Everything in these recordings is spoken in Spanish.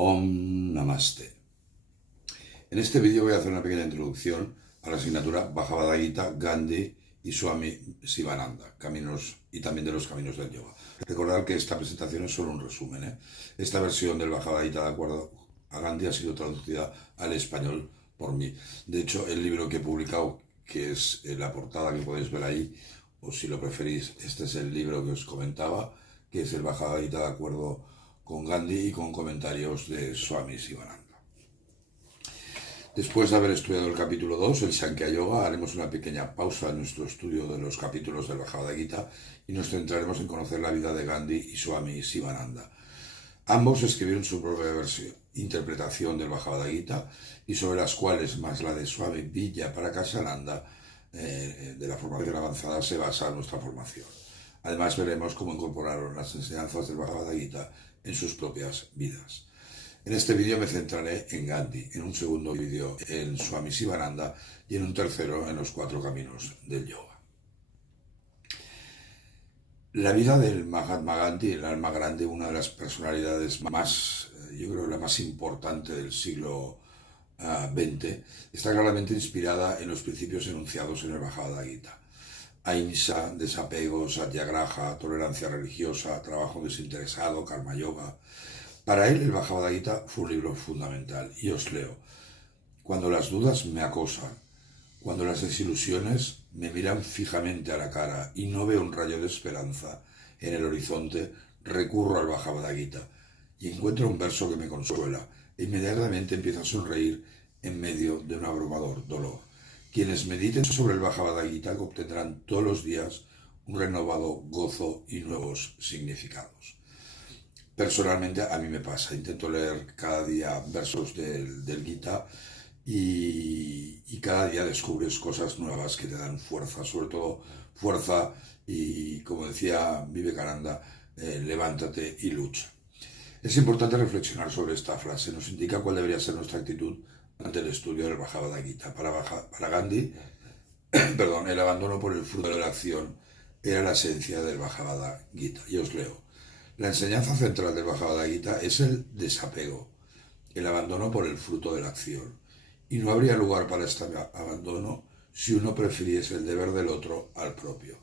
Om Namaste. En este vídeo voy a hacer una pequeña introducción a la asignatura Bhagavad Gita, Gandhi y Swami Sivananda, caminos y también de los caminos del yoga. Recordad que esta presentación es solo un resumen. Esta versión del Bhagavad Gita, de acuerdo a Gandhi, ha sido traducida al español por mí. De hecho, el libro que he publicado, que es la portada que podéis ver ahí, o si lo preferís, este es el libro que os comentaba, que es el Bhagavad Gita de acuerdo con Gandhi y con comentarios de Swami Sivananda. Después de haber estudiado el capítulo 2, el Sankhya Yoga, haremos una pequeña pausa en nuestro estudio de los capítulos del Bhagavad Gita y nos centraremos en conocer la vida de Gandhi y Swami Sivananda. Ambos escribieron su propia interpretación del Bhagavad Gita y sobre las cuales, más la de Swami Vijayaprakasananda, de la formación avanzada, se basa nuestra formación. Además veremos cómo incorporaron las enseñanzas del Bhagavad Gita en sus propias vidas. En este vídeo me centraré en Gandhi, en un segundo vídeo en Swami Sivananda y en un tercero en los 4 caminos del yoga. La vida del Mahatma Gandhi, el alma grande, una de las personalidades más, yo creo, la más importante del siglo XX, está claramente inspirada en los principios enunciados en el Bhagavad Gita. Ahimsa, desapego, satyagraha, tolerancia religiosa, trabajo desinteresado, karma yoga. Para él el Bhagavad Gita fue un libro fundamental, y os leo. Cuando las dudas me acosan, cuando las desilusiones me miran fijamente a la cara y no veo un rayo de esperanza en el horizonte, recurro al Bhagavad Gita y encuentro un verso que me consuela e inmediatamente empiezo a sonreír en medio de un abrumador dolor. Quienes mediten sobre el Bhagavad Gita obtendrán todos los días un renovado gozo y nuevos significados. Personalmente a mí me pasa, intento leer cada día versos del Gita y cada día descubres cosas nuevas que te dan fuerza, sobre todo fuerza y, como decía Vivekananda, levántate y lucha. Es importante reflexionar sobre esta frase, nos indica cuál debería ser nuestra actitud ante el estudio del Bhagavad Gita. Para Gandhi, el abandono por el fruto de la acción era la esencia del Bhagavad Gita. Y os leo. La enseñanza central del Bhagavad Gita es el desapego, el abandono por el fruto de la acción. Y no habría lugar para este abandono si uno prefiriese el deber del otro al propio.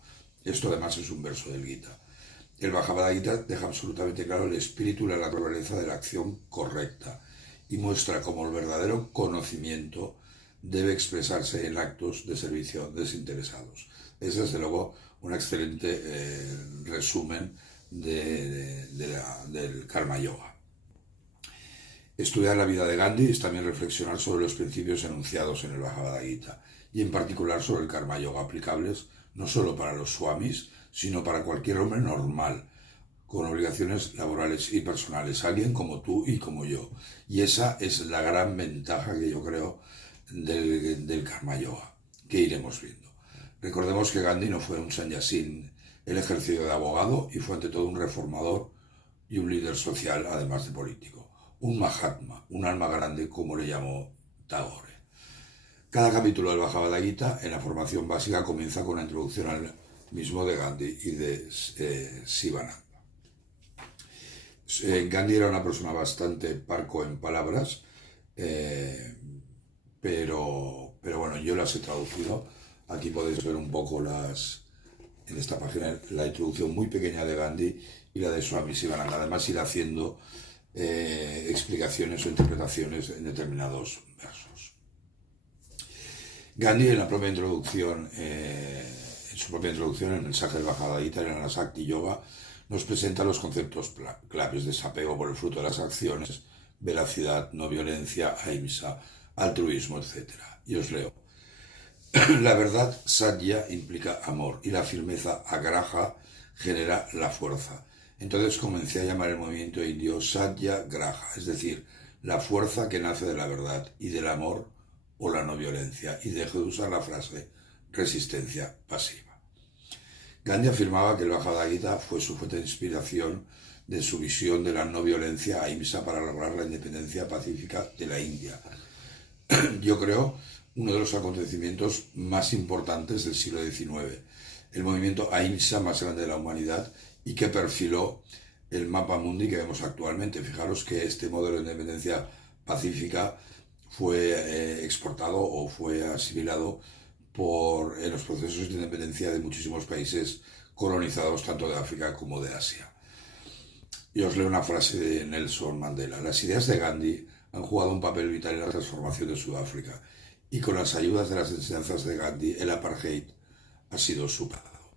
Esto además es un verso del Gita. El Bhagavad Gita deja absolutamente claro el espíritu y la naturaleza de la acción correcta y muestra cómo el verdadero conocimiento debe expresarse en actos de servicio desinteresados. Es desde luego un excelente resumen del Karma Yoga. Estudiar la vida de Gandhi es también reflexionar sobre los principios enunciados en el Bhagavad Gita y en particular sobre el Karma Yoga aplicables no solo para los swamis, sino para cualquier hombre normal, con obligaciones laborales y personales, alguien como tú y como yo. Y esa es la gran ventaja que yo creo del Karma Yoga, que iremos viendo. Recordemos que Gandhi no fue un sannyasin, él ejerció de abogado y fue ante todo un reformador y un líder social, además de político. Un Mahatma, un alma grande, como le llamó Tagore. Cada capítulo del Bhagavad Gita en la formación básica comienza con la introducción al mismo de Gandhi y de Sivananda. Gandhi era una persona bastante parco en palabras, pero bueno, yo las he traducido. Aquí podéis ver un poco en esta página la introducción muy pequeña de Gandhi y la de Swami Sivananda. Además ir haciendo explicaciones o interpretaciones en determinados versos. Gandhi en su propia introducción, en el mensaje del Bhagavad Gita, en el Shakti Yoga, nos presenta los conceptos claves: desapego por el fruto de las acciones, veracidad, no violencia, ahimsa, altruismo, etc. Y os leo. La verdad satya implica amor y la firmeza agraha genera la fuerza. Entonces comencé a llamar el movimiento indio satyagraha, es decir, la fuerza que nace de la verdad y del amor o la no violencia, y dejé de usar la frase resistencia pasiva. Gandhi afirmaba que el Bhagavad Gita fue su fuente de inspiración de su visión de la no violencia ahimsa para lograr la independencia pacífica de la India. Yo creo uno de los acontecimientos más importantes del siglo XIX, el movimiento ahimsa más grande de la humanidad y que perfiló el mapa mundi que vemos actualmente. Fijaros que este modelo de independencia pacífica fue exportado o fue asimilado en los procesos de independencia de muchísimos países colonizados tanto de África como de Asia. Y os leo una frase de Nelson Mandela. Las ideas de Gandhi han jugado un papel vital en la transformación de Sudáfrica y con las ayudas de las enseñanzas de Gandhi el apartheid ha sido superado.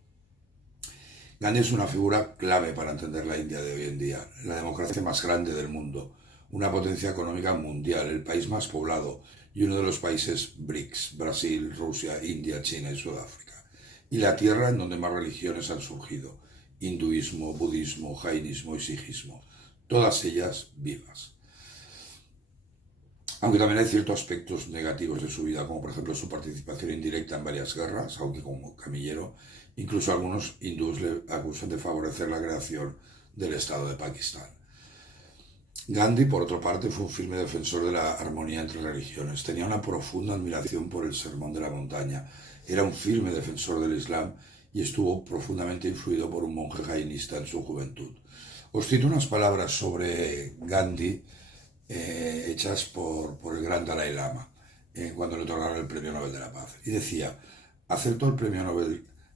Gandhi es una figura clave para entender la India de hoy en día, la democracia más grande del mundo, una potencia económica mundial, el país más poblado y uno de los países BRICS, Brasil, Rusia, India, China y Sudáfrica, y la tierra en donde más religiones han surgido, hinduismo, budismo, jainismo y sijismo, todas ellas vivas. Aunque también hay ciertos aspectos negativos de su vida, como por ejemplo su participación indirecta en varias guerras, aunque como camillero, incluso algunos hindúes le acusan de favorecer la creación del Estado de Pakistán. Gandhi, por otra parte, fue un firme defensor de la armonía entre religiones. Tenía una profunda admiración por el Sermón de la Montaña. Era un firme defensor del Islam y estuvo profundamente influido por un monje jainista en su juventud. Os cito unas palabras sobre Gandhi hechas por el gran Dalai Lama cuando le otorgaron el Premio Nobel de la Paz. Y decía: acepto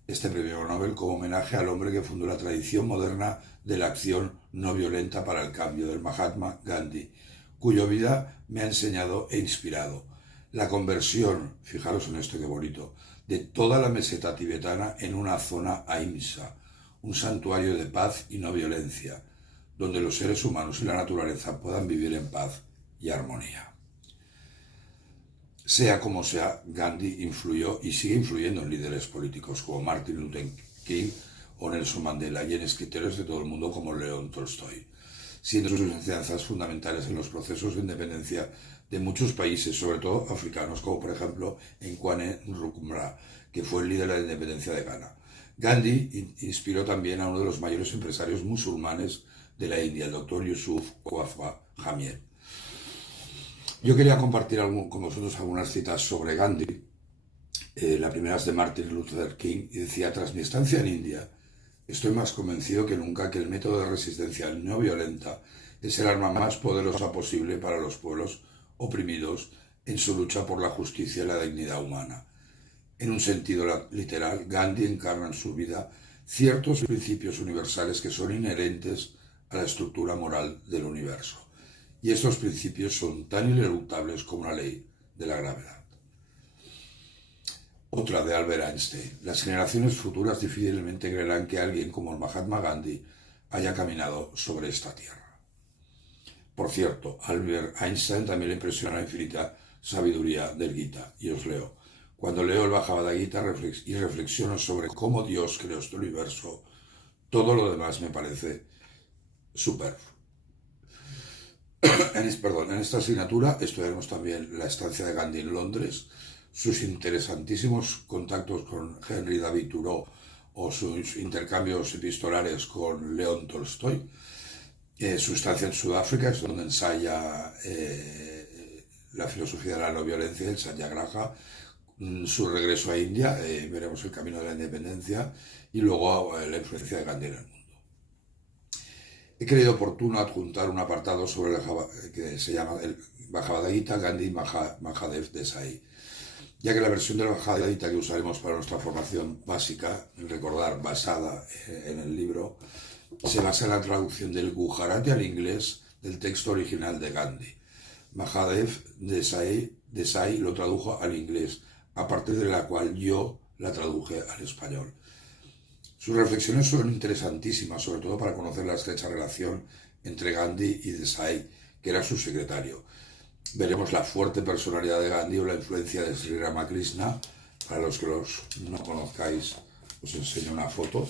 este premio Nobel como homenaje al hombre que fundó la tradición moderna de la acción no violenta para el cambio, del Mahatma Gandhi, cuya vida me ha enseñado e inspirado. La conversión, fijaros en esto qué bonito, de toda la meseta tibetana en una zona ahimsa, un santuario de paz y no violencia, donde los seres humanos y la naturaleza puedan vivir en paz y armonía. Sea como sea, Gandhi influyó y sigue influyendo en líderes políticos como Martin Luther King o Nelson Mandela y en escritores de todo el mundo como León Tolstoy, siendo sus enseñanzas fundamentales en los procesos de independencia de muchos países, sobre todo africanos, como por ejemplo en Kwame Nkrumah, que fue el líder de la independencia de Ghana. Gandhi inspiró también a uno de los mayores empresarios musulmanes de la India, el doctor Yusuf Quadra Jamiel. Yo quería compartir con vosotros algunas citas sobre Gandhi. La primera es de Martin Luther King y decía: tras mi estancia en India, estoy más convencido que nunca que el método de resistencia no violenta es el arma más poderosa posible para los pueblos oprimidos en su lucha por la justicia y la dignidad humana. En un sentido literal, Gandhi encarna en su vida ciertos principios universales que son inherentes a la estructura moral del universo. Y estos principios son tan ineluctables como la ley de la gravedad. Otra de Albert Einstein: las generaciones futuras difícilmente creerán que alguien como el Mahatma Gandhi haya caminado sobre esta tierra. Por cierto, Albert Einstein también le impresiona la infinita sabiduría del Gita. Y os leo: cuando leo el Bhagavad Gita y reflexiono sobre cómo Dios creó este universo, todo lo demás me parece superfluo. En esta asignatura estudiaremos también la estancia de Gandhi en Londres, sus interesantísimos contactos con Henry David Thoreau o sus intercambios epistolares con León Tolstoy, su estancia en Sudáfrica, es donde ensaya la filosofía de la no violencia, el Satyagraha, su regreso a India, veremos el camino de la independencia y luego la influencia de Gandhi en el mundo. He creído oportuno adjuntar un apartado sobre que se llama el Bhagavad Gita Gandhi Mahadev Desai, ya que la versión del Bhagavad Gita que usaremos para nuestra formación básica, recordar, basada en el libro, se basa en la traducción del Gujarati al inglés del texto original de Gandhi. Mahadev Desai lo tradujo al inglés, a partir de la cual yo la traduje al español. Sus reflexiones son interesantísimas, sobre todo para conocer la estrecha relación entre Gandhi y Desai, que era su secretario. Veremos la fuerte personalidad de Gandhi o la influencia de Sri Ramakrishna. Para los que no conozcáis, os enseño una foto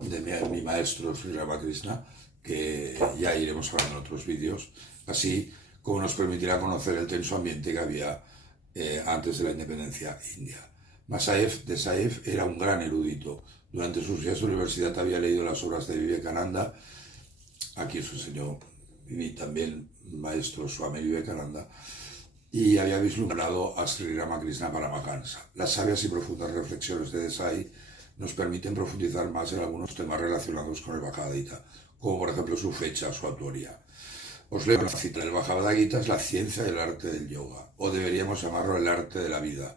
de mi maestro Sri Ramakrishna, que ya iremos hablando en otros vídeos, así como nos permitirá conocer el tenso ambiente que había antes de la independencia india. Mahadev Desai era un gran erudito. Durante sus días de universidad había leído las obras de Vivekananda. Aquí os enseñó también maestro Swami Vivekananda, y había vislumbrado a Sri Ramakrishna Paramahansa. Las sabias y profundas reflexiones de Desai nos permiten profundizar más en algunos temas relacionados con el Bhagavad Gita, como por ejemplo su fecha o su autoría. Os leo una cita: el Bhagavad Gita es la ciencia y el arte del yoga, o deberíamos llamarlo el arte de la vida,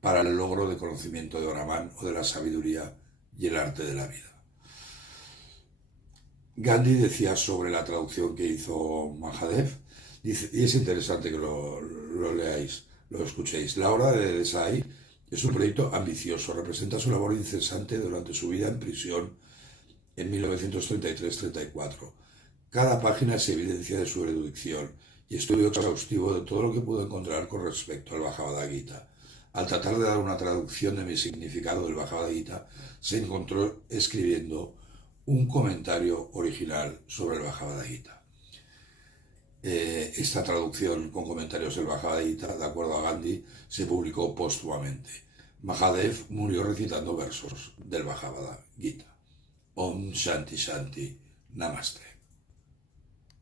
para el logro de conocimiento de Brahman o de la sabiduría y el arte de la vida. Gandhi decía sobre la traducción que hizo Mahadev, dice, y es interesante que lo leáis, lo escuchéis: la obra de Desai es un proyecto ambicioso, representa su labor incesante durante su vida en prisión en 1933-34. Cada página es evidencia de su erudición y estudio exhaustivo de todo lo que pudo encontrar con respecto al Bhagavad Gita. Al tratar de dar una traducción de mi significado del Bhagavad Gita, se encontró escribiendo un comentario original sobre el Bhagavad Gita. Esta traducción con comentarios del Bhagavad Gita, de acuerdo a Gandhi, se publicó póstumamente. Mahadev murió recitando versos del Bhagavad Gita. Om Shanti Shanti Namaste.